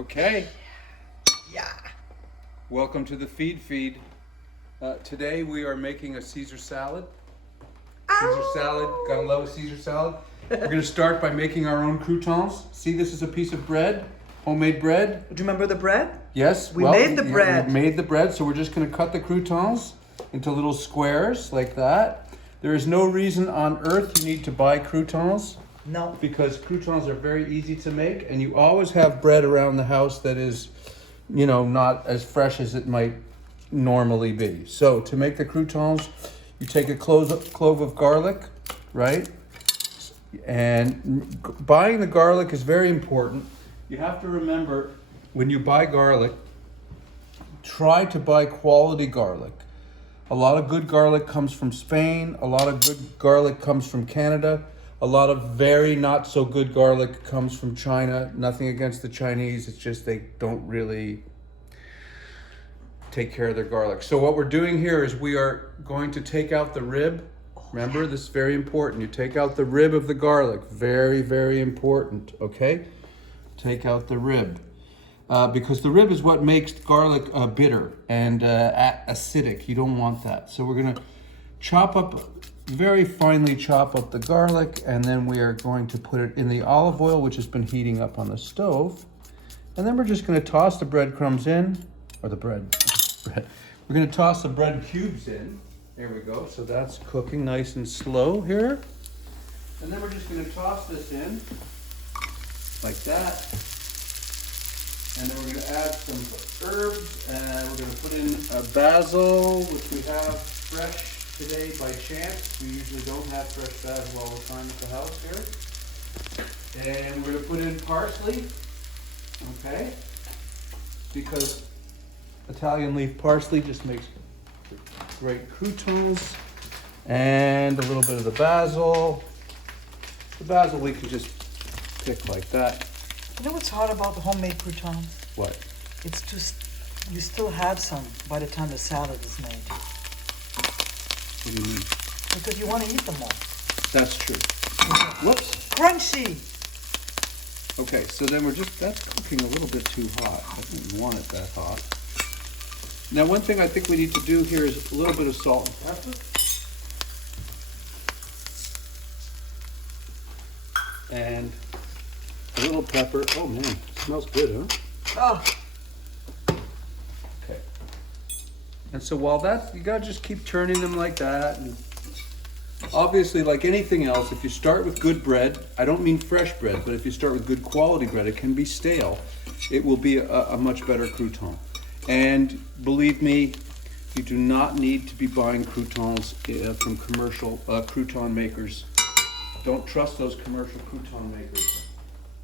Okay, Yeah. welcome to the feed. Today we are making a Caesar salad. Caesar salad, gotta love a Caesar salad. We're gonna start by making our own croutons. See, this is a piece of bread, homemade bread. Do you remember the bread? Yes, We made the bread. We made the bread, so we're just gonna cut the croutons into little squares like that. There is no reason on earth you need to buy croutons, No. because croutons are very easy to make, and you always have bread around the house that is, you know, not as fresh as it might normally be. So to make the croutons, you take a clove of garlic, right? And buying the garlic is very important. You have to remember, when you buy garlic, try to buy quality garlic. A lot of good garlic comes from Spain. A lot of good garlic comes from Canada. A lot of very not so good garlic comes from China. Nothing against the Chinese. It's just they don't really take care of their garlic. So what we're doing here is we are going to take out the rib. Remember, this is very important. You take out the rib of the garlic. Very, very important, okay? Take out the rib. Because the rib is what makes garlic bitter and acidic. You don't want that. So we're gonna very finely chop up the garlic, and then we are going to put it in the olive oil, which has been heating up on the stove. And then we're just gonna toss the breadcrumbs in, or the bread. We're gonna toss the bread cubes in. There we go. So that's cooking nice and slow here. And then we're just gonna toss this in like that. And then we're going to add some herbs, and we're going to put in basil, which we have fresh today by chance. We usually don't have fresh basil all the time at the house here. And we're going to put in parsley, okay? Because Italian leaf parsley just makes great croutons. And a little bit of the basil. The basil we can just pick like that. You know what's hard about the homemade crouton? What? It's just, you still have some by the time the salad is made. What do you mean? Because you want to eat them all. That's true. Whoops. Crunchy! Okay, so then that's cooking a little bit too hot. I didn't want it that hot. Now, one thing I think we need to do here is a little bit of salt and pepper. And a little pepper. Oh man, it smells good, huh? Oh, Okay. And so while you gotta just keep turning them like that. And obviously, like anything else, if you start with good bread, I don't mean fresh bread, but if you start with good quality bread, it can be stale. It will be a much better crouton. And believe me, you do not need to be buying croutons from commercial crouton makers. Don't trust those commercial crouton makers.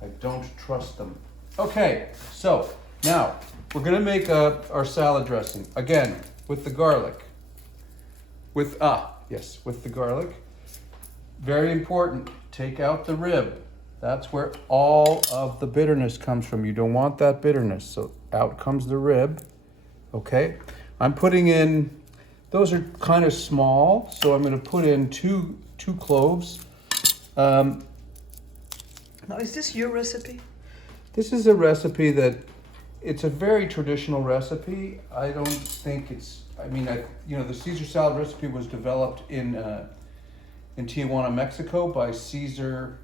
I don't trust them. Okay, so now we're gonna make our salad dressing again with the garlic. With the garlic. Very important. Take out the rib. That's where all of the bitterness comes from. You don't want that bitterness. So out comes the rib. Okay, I'm putting in. Those are kind of small, so I'm gonna put in two cloves. now is this your recipe? This is a recipe it's a very traditional recipe. I don't think the Caesar salad recipe was developed in Tijuana, Mexico by Caesar.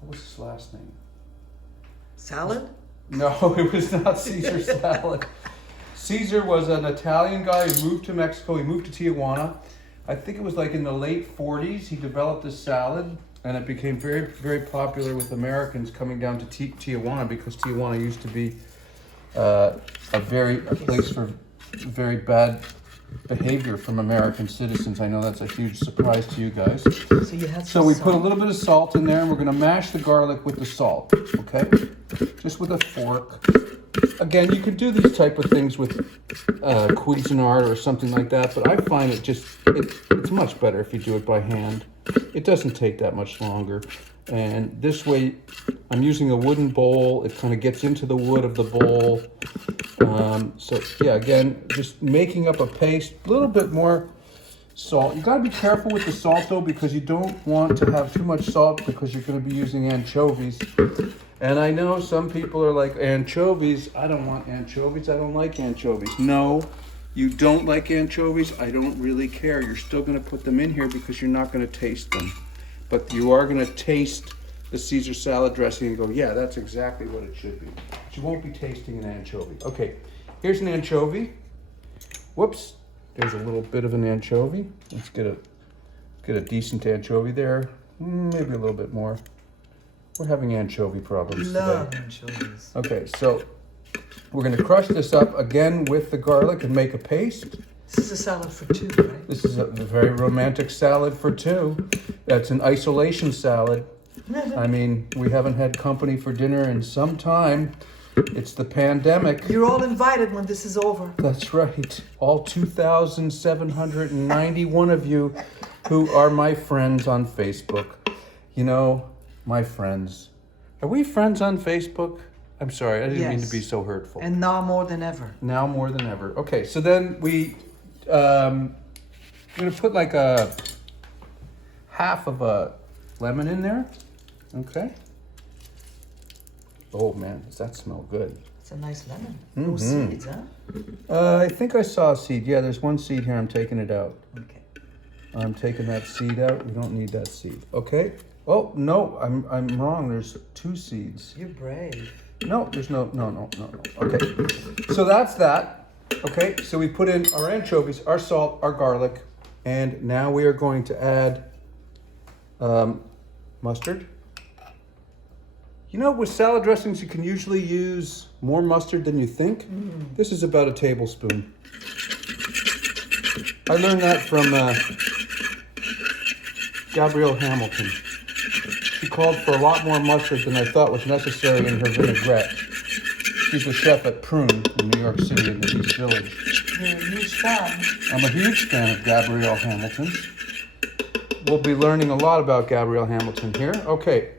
What was his last name? Salad? No, it was not Caesar salad. Caesar was an Italian guy who moved to Mexico. He moved to Tijuana. I think it was like in the late 40s. He developed this salad. And it became very, very popular with Americans coming down to Tijuana, because Tijuana used to be a place for very bad behavior from American citizens. I know that's a huge surprise to you guys. So you had So we put a little bit of salt in there, and we're going to mash the garlic with the salt, okay? Just with a fork. Again, you could do these type of things with Cuisinart or something like that, but I find it's much better if you do it by hand. It doesn't take that much longer. And this way, I'm using a wooden bowl. It kind of gets into the wood of the bowl. So yeah, again, just making up a paste, a little bit more salt. You got to be careful with the salt though, because you don't want to have too much salt, because you're going to be using anchovies. And I know some people are like, anchovies. I don't want anchovies. I don't like anchovies. No, you don't like anchovies. I don't really care. You're still going to put them in here because you're not going to taste them. But you are going to taste the Caesar salad dressing and go, yeah, that's exactly what it should be. But you won't be tasting an anchovy. Okay, here's an anchovy. Whoops, there's a little bit of an anchovy. Let's get a decent anchovy there. Maybe a little bit more. We're having anchovy problems Love today. anchovies. Okay, so we're going to crush this up again with the garlic and make a paste. This is a salad for two, right? This is a very romantic salad for two. That's an isolation salad. I mean, we haven't had company for dinner in some time. It's the pandemic. You're all invited when this is over. That's right. All 2,791 of you who are my friends on Facebook. You know, my friends. Are we friends on Facebook? I'm sorry, I didn't mean to Yes. be so hurtful. And now more than ever. Now more than ever. Okay, so then I'm gonna put like a half of a lemon in there. Okay. Oh man, does that smell good? It's a nice lemon. No seeds, huh? I think I saw a seed. Yeah, there's one seed here. I'm taking it out. Okay. I'm taking that seed out. We don't need that seed. Okay. Oh no, I'm wrong. There's two seeds. You're brave. No, there's no. Okay. So that's that. Okay. So we put in our anchovies, our salt, our garlic, and now we are going to add mustard. You know, with salad dressings, you can usually use more mustard than you think. This is about a tablespoon. I learned that from Gabrielle Hamilton. She called for a lot more mustard than I thought was necessary in her vinaigrette. She's a chef at Prune in New York City in the East Village. You're a huge fan. I'm a huge fan of Gabrielle Hamilton. We'll be learning a lot about Gabrielle Hamilton here. Okay,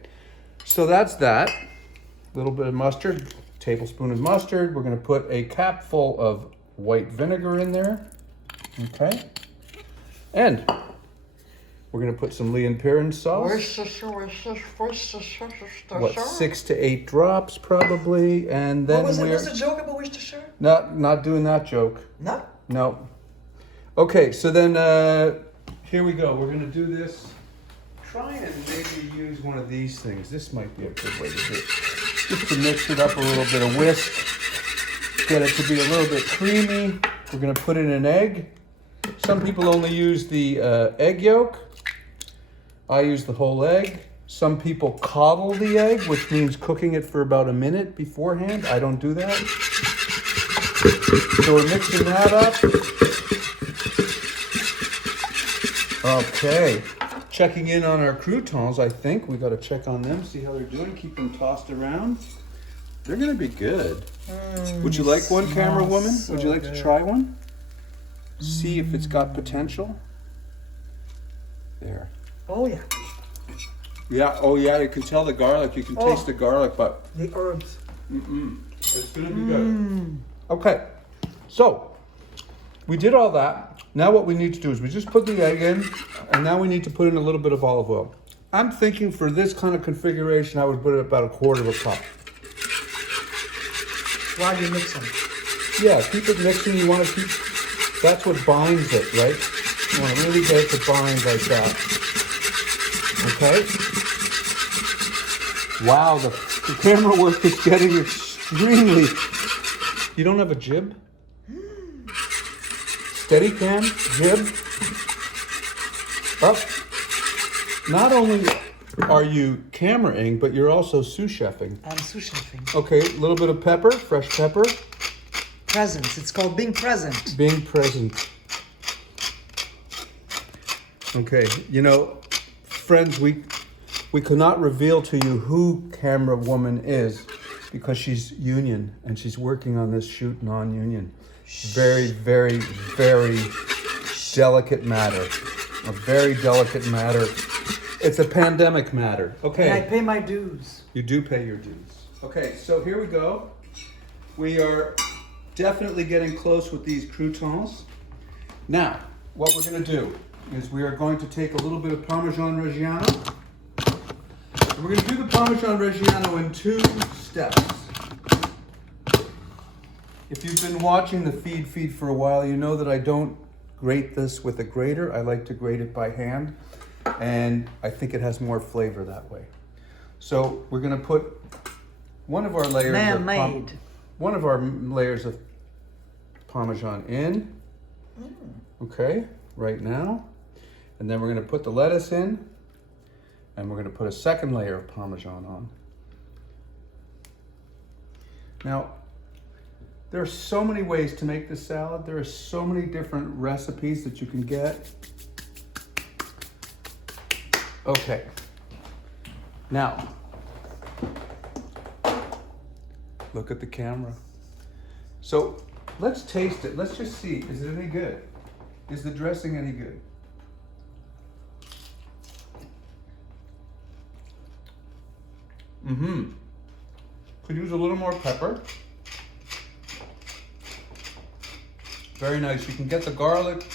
so that's that. A little bit of mustard, tablespoon of mustard. We're going to put a capful of white vinegar in there. Okay, and we're going to put some Lee and Perrin sauce. What, 6 to 8 drops probably, and then What was it? we're Was the joke about Worcestershire? not doing that joke. No. No. Okay, so then here we go. We're gonna do this. Try and maybe use one of these things. This might be a good way to do it. Just to mix it up a little bit of whisk. Get it to be a little bit creamy. We're gonna put in an egg. Some people only use the egg yolk. I use the whole egg. Some people coddle the egg, which means cooking it for about a minute beforehand. I don't do that. So we're mixing that up. Okay. Checking in on our croutons, I think. We got to check on them, see how they're doing, keep them tossed around. They're going to be good. Would you like one, camera woman? so Would you like to good. try one? See if it's got potential. There. Oh yeah. Yeah, oh yeah, you can tell the garlic. You can Oh. taste the garlic, but The herbs. it's gonna be good. Okay, so we did all that. Now what we need to do is we just put the egg in, and now we need to put in a little bit of olive oil. I'm thinking for this kind of configuration, I would put it about a quarter of a cup. While you mix them. Yeah, keep it mixing. You want to keep. That's what binds it, right? You want to really get it to bind like that. Okay. Wow, the camera work is getting extremely. You don't have a jib? Steady cam, jib. Up. Not only are you cameraing, but you're also sous chefing. I'm sous chefing. Okay, a little bit of pepper, fresh pepper. Presence. It's called being present. Being present. Okay, you know, friends, we cannot reveal to you who camera woman is because she's union and she's working on this shoot non-union. Very, very, very delicate matter. A very delicate matter. It's a pandemic matter. Okay. And I pay my dues. You do pay your dues. Okay, so here we go. We are definitely getting close with these croutons. Now, what we're going to do is we are going to take a little bit of Parmesan Reggiano We're going to do the Parmesan Reggiano in 2 steps. If you've been watching the feed for a while, you know that I don't grate this with a grater. I like to grate it by hand, and I think it has more flavor that way. So we're going to put one of our layers Man-made. of Parmesan in. Okay, right now. And then we're going to put the lettuce in, and we're going to put a second layer of Parmesan on. Now, there are so many ways to make this salad. There are so many different recipes that you can get. Okay. Now, look at the camera. So, let's taste it. Let's just see. Is it any good? Is the dressing any good? Could use a little more pepper. Very nice. You can get the garlic.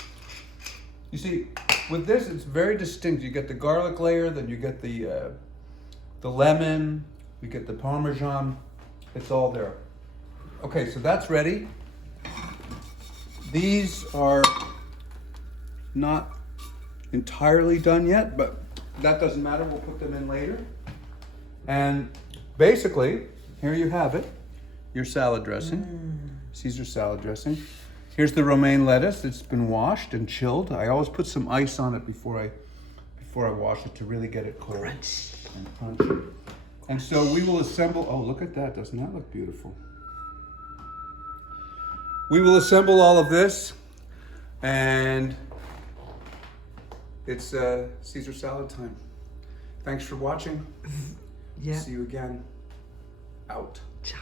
You see, with this, it's very distinct. You get the garlic layer, then you get the lemon, you get the Parmesan. It's all there. Okay, so that's ready. These are not entirely done yet, but that doesn't matter. We'll put them in later. And basically, here you have it, your salad dressing, Caesar salad dressing. Here's the romaine lettuce. It's been washed and chilled. I always put some ice on it before I wash it to really get it cold and crunchy. And so we will assemble. Oh, look at that! Doesn't that look beautiful? We will assemble all of this, and it's Caesar salad time. Thanks for watching. Yeah. See you again. Out. Ciao.